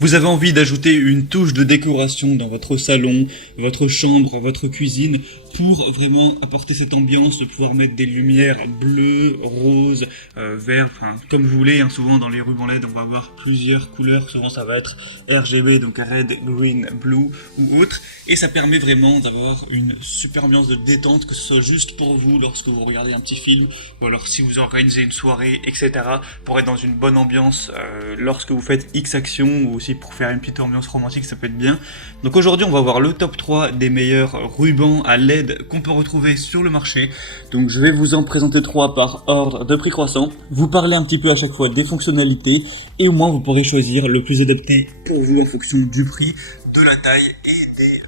Vous avez envie d'ajouter une touche de décoration dans votre salon, votre chambre, votre cuisine, pour vraiment apporter cette ambiance, de pouvoir mettre des lumières bleues, roses, verts, enfin comme vous voulez, hein. Souvent dans les rubans LED on va avoir plusieurs couleurs, souvent ça va être RGB, donc red, green, blue ou autre, et ça permet vraiment d'avoir une super ambiance de détente, que ce soit juste pour vous lorsque vous regardez un petit film, ou alors si vous organisez une soirée, etc., pour être dans une bonne ambiance lorsque vous faites X actions, ou aussi pour faire une petite ambiance romantique, ça peut être bien. Donc aujourd'hui on va voir le top 3 des meilleurs rubans à LED qu'on peut retrouver sur le marché. Donc je vais vous en présenter 3 par ordre de prix croissant, vous parler un petit peu à chaque fois des fonctionnalités, et au moins vous pourrez choisir le plus adapté pour vous en fonction du prix, de la taille et des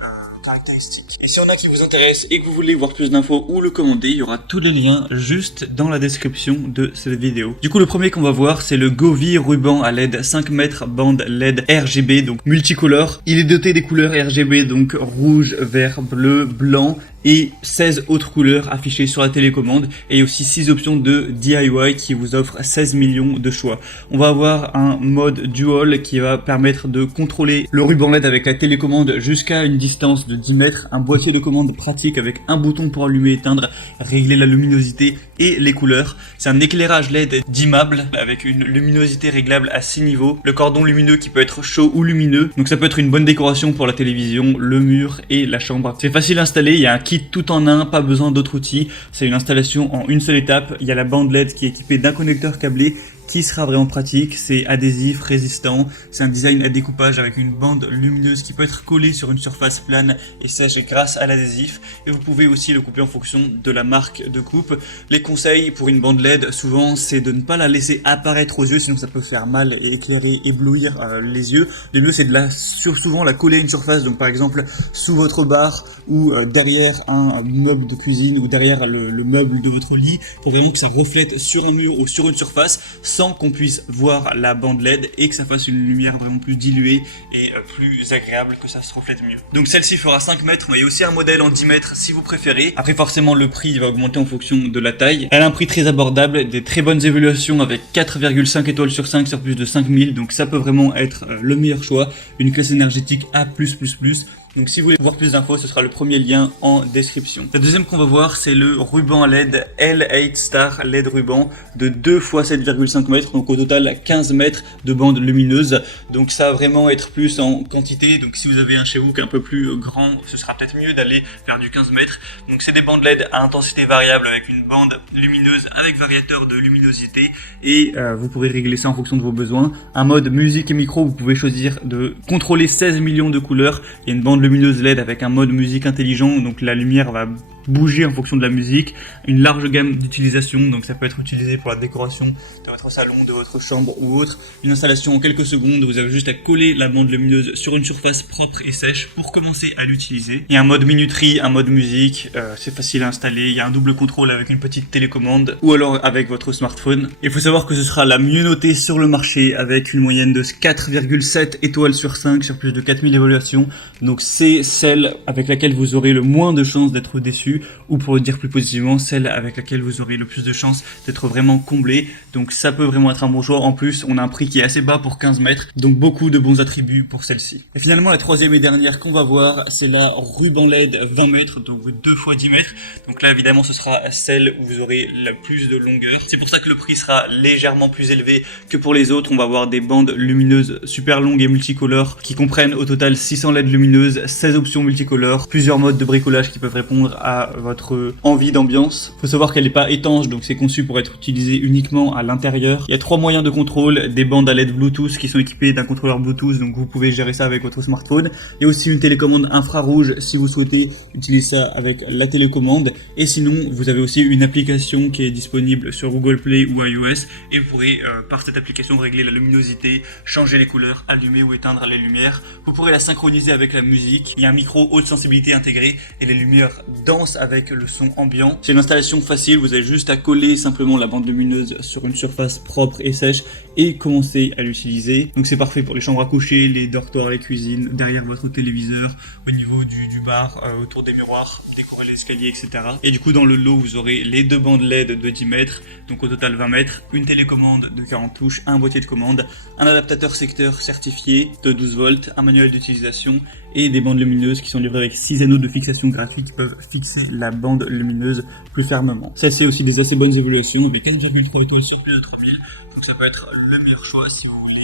caractéristiques. Et s'il y en a qui vous intéressent et que vous voulez voir plus d'infos ou le commander, il y aura tous les liens juste dans la description de cette vidéo. Du coup, le premier qu'on va voir, c'est le Govee ruban à LED 5 mètres bande LED RGB, donc multicolore. Il est doté des couleurs RGB, donc rouge, vert, bleu, blanc, et 16 autres couleurs affichées sur la télécommande, et aussi 6 options de DIY qui vous offrent 16 millions de choix. On va avoir un mode dual qui va permettre de contrôler le ruban LED avec la télécommande jusqu'à une distance de 10 mètres, un boîtier de commande pratique avec un bouton pour allumer, éteindre, régler la luminosité et les couleurs. C'est un éclairage LED dimmable avec une luminosité réglable à 6 niveaux, le cordon lumineux qui peut être chaud ou lumineux, donc ça peut être une bonne décoration pour la télévision, le mur et la chambre. C'est facile à installer, il y a un kit tout en un, pas besoin d'autres outils, c'est une installation en une seule étape. Il y a la bande LED qui est équipée d'un connecteur câblé qui sera vraiment pratique, c'est adhésif, résistant, c'est un design à découpage avec une bande lumineuse qui peut être collée sur une surface plane et sèche grâce à l'adhésif, et vous pouvez aussi le couper en fonction de la marque de coupe. Les conseils pour une bande LED, souvent, c'est de ne pas la laisser apparaître aux yeux, sinon ça peut faire mal et éclairer, éblouir les yeux. Le mieux c'est de souvent la coller à une surface, donc par exemple sous votre bar ou derrière un meuble de cuisine ou derrière le meuble de votre lit, pour vraiment que ça reflète sur un mur ou sur une surface, sans qu'on puisse voir la bande LED et que ça fasse une lumière vraiment plus diluée et plus agréable, que ça se reflète mieux. Donc celle-ci fera 5 mètres, mais il y a aussi un modèle en 10 mètres si vous préférez. Après forcément le prix va augmenter en fonction de la taille. Elle a un prix très abordable, des très bonnes évaluations avec 4,5 étoiles sur 5 sur plus de 5000, donc ça peut vraiment être le meilleur choix. Une classe énergétique A+++. Donc si vous voulez voir plus d'infos, ce sera le premier lien en description. La deuxième qu'on va voir, c'est le ruban LED L8 Star LED ruban de 2 x 7,5 mètres, donc au total 15 mètres de bande lumineuse. Donc ça va vraiment être plus en quantité, donc si vous avez un chez vous qui est un peu plus grand, ce sera peut-être mieux d'aller vers du 15 mètres. Donc c'est des bandes LED à intensité variable avec une bande lumineuse avec variateur de luminosité, et vous pourrez régler ça en fonction de vos besoins. Un mode musique et micro, vous pouvez choisir de contrôler 16 millions de couleurs. Il y a une bande lumineuse LED avec un mode musique intelligent, donc la lumière va bouger en fonction de la musique, une large gamme d'utilisation, donc ça peut être utilisé pour la décoration de votre salon, de votre chambre ou autre. Une installation en quelques secondes, vous avez juste à coller la bande lumineuse sur une surface propre et sèche pour commencer à l'utiliser. Il y a un mode minuterie, un mode musique, c'est facile à installer, il y a un double contrôle avec une petite télécommande ou alors avec votre smartphone. Il faut savoir que ce sera la mieux notée sur le marché avec une moyenne de 4,7 étoiles sur 5 sur plus de 4000 évaluations, donc c'est celle avec laquelle vous aurez le moins de chances d'être déçu, ou pour le dire plus positivement, celle avec laquelle vous aurez le plus de chances d'être vraiment comblé. Donc ça peut vraiment être un bon choix. En plus, on a un prix qui est assez bas pour 15 mètres, donc beaucoup de bons attributs pour celle-ci. Et finalement, la troisième et dernière qu'on va voir, c'est la ruban LED 20 mètres, donc 2 x 10 mètres. Donc là, évidemment, ce sera celle où vous aurez la plus de longueur. C'est pour ça que le prix sera légèrement plus élevé que pour les autres. On va avoir des bandes lumineuses super longues et multicolores qui comprennent au total 600 LED lumineuses, 16 options multicolores, plusieurs modes de bricolage qui peuvent répondre à votre envie d'ambiance. Faut savoir qu'elle n'est pas étanche, donc c'est conçu pour être utilisé uniquement à l'intérieur. Il y a 3 moyens de contrôle, des bandes à LED Bluetooth qui sont équipées d'un contrôleur Bluetooth, donc vous pouvez gérer ça avec votre smartphone. Il y a aussi une télécommande infrarouge si vous souhaitez utiliser ça avec la télécommande. Et sinon, vous avez aussi une application qui est disponible sur Google Play ou iOS, et vous pourrez par cette application régler la luminosité, changer les couleurs, allumer ou éteindre les lumières. Vous pourrez la synchroniser avec la musique. Il y a un micro haute sensibilité intégré et les lumières denses ambiance avec le son ambiant. C'est une installation facile, vous avez juste à coller simplement la bande lumineuse sur une surface propre et sèche et commencer à l'utiliser. Donc c'est parfait pour les chambres à coucher, les dortoirs, les cuisines, derrière votre téléviseur, au niveau du bar, autour des miroirs, décorer l'escalier, etc. Et du coup dans le lot vous aurez les 2 bandes LED de 10 mètres, donc au total 20 mètres, une télécommande de 40 touches, un boîtier de commande, un adaptateur secteur certifié de 12 volts, un manuel d'utilisation et des bandes lumineuses qui sont livrées avec 6 anneaux de fixation gratuits qui peuvent fixer la bande lumineuse plus fermement. Ça c'est aussi des assez bonnes évaluations, avec 4,3 étoiles sur plus de 3000, donc ça peut être le meilleur choix si vous voulez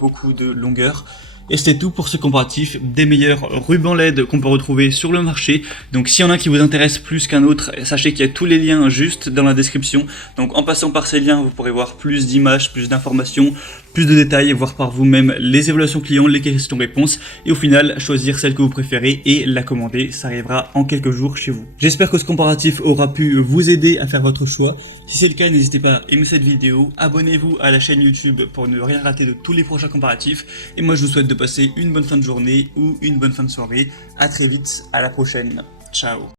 beaucoup de longueur. Et c'est tout pour ce comparatif des meilleurs rubans LED qu'on peut retrouver sur le marché. Donc s'il y en a qui vous intéresse plus qu'un autre, sachez qu'il y a tous les liens juste dans la description. Donc en passant par ces liens, vous pourrez voir plus d'images, plus d'informations, plus de détails, voir par vous-même les évaluations clients, les questions-réponses, et au final choisir celle que vous préférez et la commander. Ça arrivera en quelques jours chez vous. J'espère que ce comparatif aura pu vous aider à faire votre choix. Si c'est le cas, n'hésitez pas à aimer cette vidéo, abonnez-vous à la chaîne YouTube pour ne rien rater de tous les prochains comparatifs. Et moi je vous souhaite de passer une bonne fin de journée ou une bonne fin de soirée. À très vite, à la prochaine. Ciao.